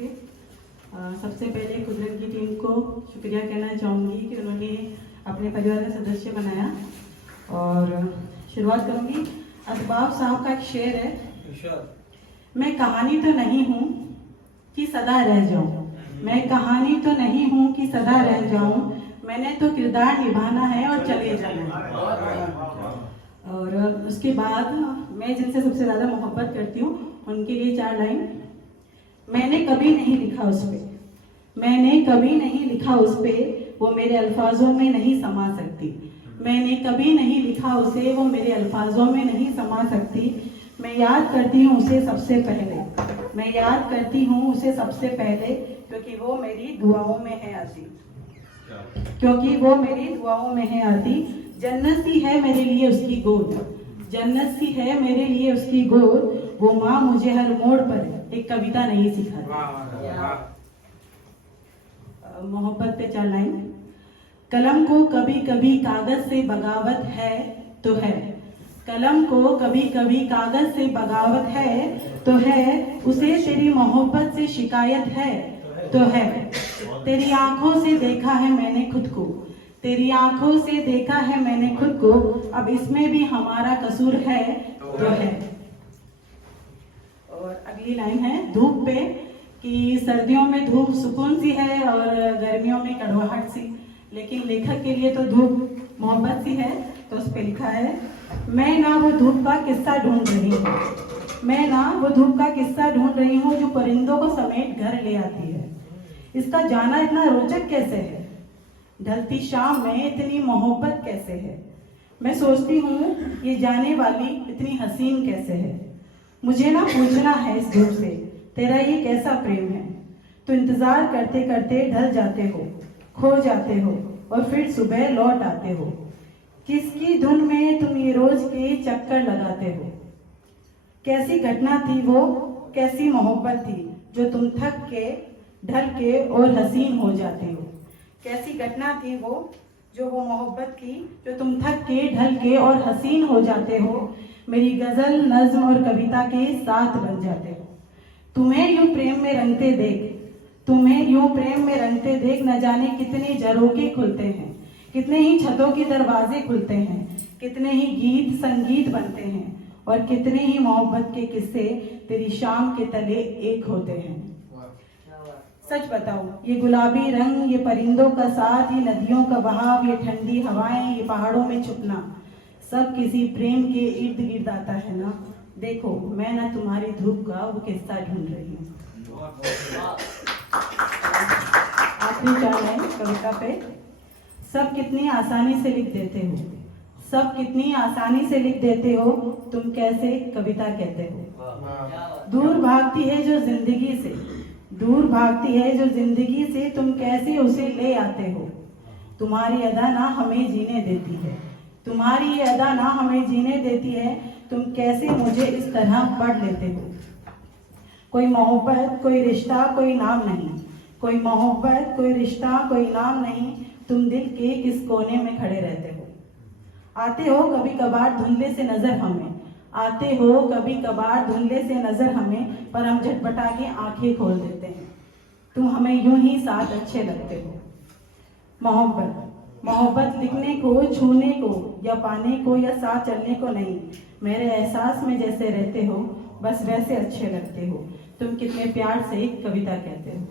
नमस्ते। सबसे पहले कुदरत की टीम को शुक्रिया कहना चाहूँगी कि उन्होंने अपने परिवार का सदस्य बनाया। और शुरुआत करूँगी, अदबाब साहब का एक शेर है, मैं कहानी तो नहीं हूँ कि सदा रह जाऊँ, मैं कहानी तो नहीं हूँ कि सदा रह जाऊँ, मैंने तो किरदार निभाना है और चले जाना है। और उसके बाद मैं जिनसे सबसे ज़्यादा मोहब्बत करती हूँ उनके लिए 4 लाइन। मैंने कभी नहीं लिखा उस पे, मैंने कभी नहीं लिखा उस पे, वो मेरे अल्फाजों में नहीं समा सकती। मैंने कभी नहीं लिखा उसे, वो मेरे अल्फाजों में नहीं समा सकती। मैं याद करती हूँ उसे सबसे पहले, मैं याद करती हूँ उसे सबसे पहले, क्योंकि वो मेरी दुआओं में है आती, क्योंकि वो मेरी दुआओं में है आती। जन्नत सी है मेरे लिए उसकी गोद, जन्नत सी है मेरे लिए उसकी गोद, वो माँ मुझे हर मोड़ पर एक कविता नहीं सिखाती। मोहब्बत पे 4 लाइन। कलम को कभी कभी कागज से बगावत है तो है, कलम को कभी कभी कागज से बगावत है तो है, उसे तेरी मोहब्बत से शिकायत है तो है। तेरी आंखों से देखा है मैंने खुद को, तेरी आंखों से देखा है मैंने खुद को, अब इसमें भी हमारा कसूर है तो है। और अगली लाइन है धूप पे, कि सर्दियों में धूप सुकून सी है और गर्मियों में कड़वाहट सी, लेकिन लेखक के लिए तो धूप मोहब्बत सी है। तो उस पे लिखा है, मैं ना वो धूप का किस्सा ढूंढ रही हूँ, मैं ना वो धूप का किस्सा ढूंढ रही हूँ जो परिंदों को समेट घर ले आती है। इसका जाना इतना रोचक कैसे है, ढलती शाम में इतनी मोहब्बत कैसे है। मैं सोचती हूँ ये जाने वाली इतनी हसीन कैसे है। मुझे ना पूछना है इस धूप से, तेरा ये कैसा प्रेम है। तो इंतजार करते करते ढल जाते हो, खो जाते हो और फिर सुबह लौट आते हो। किसकी धुन में तुम ये रोज के चक्कर लगाते हो। कैसी घटना थी वो, कैसी मोहब्बत थी जो तुम थक के ढल के और हसीन हो जाते हो। कैसी घटना थी वो, जो वो मोहब्बत की जो तुम थक के ढल के और हसीन हो जाते हो। मेरी गजल नज्म और कविता के साथ बन जाते हो। तुम्हें यूं प्रेम में रंगते देख, तुम्हें यूं प्रेम में रंगते देख, न जाने कितने झरोखे खुलते हैं, कितने ही छतों के दरवाजे खुलते हैं, कितने ही गीत संगीत बनते हैं और कितने ही मोहब्बत के किस्से तेरी शाम के तले एक होते हैं। सच बताओ, ये गुलाबी रंग, ये परिंदों का साथ, ये नदियों का बहाव, ये ठंडी हवाएं, ये पहाड़ों में छुपना, सब किसी प्रेम के इर्द गिर्द आता है ना। देखो मैं ना तुम्हारी धूप का वो किस्सा ढूंढ रही हूँ। आखिरी 4 लाइन कविता पे। सब कितनी आसानी से लिख देते हो, सब कितनी आसानी से लिख देते हो, तुम कैसे कविता कहते हो। दूर भागती है जो जिंदगी से, दूर भागती है जो जिंदगी से, तुम कैसे उसे ले आते हो। तुम्हारी अदा ना हमें जीने देती है, तुम्हारी ये अदा ना हमें जीने देती है, तुम कैसे मुझे इस तरह पढ़ लेते हो। कोई मोहब्बत कोई रिश्ता कोई नाम नहीं, कोई मोहब्बत कोई रिश्ता कोई नाम नहीं, तुम दिल के किस कोने में खड़े रहते हो। आते हो कभी कभार धुंधले से नजर हमें, आते हो कभी कभार धुंधले से नजर हमें, पर हम झटपटा के आंखें खोल देते हैं। तुम हमें यूं ही साथ अच्छे लगते हो। मोहब्बत, मोहब्बत लिखने को, छूने को या पाने को या साथ चलने को नहीं, मेरे एहसास में जैसे रहते हो बस वैसे अच्छे लगते हो। तुम कितने प्यार से कविता कहते हो।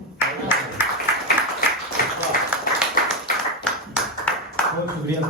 बहुत शुक्रिया।